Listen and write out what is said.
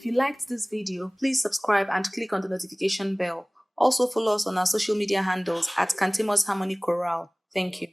If you liked this video, please subscribe and click on the notification bell. Also follow us on our social media handles at Cantemos Harmony Chorale. Thank you.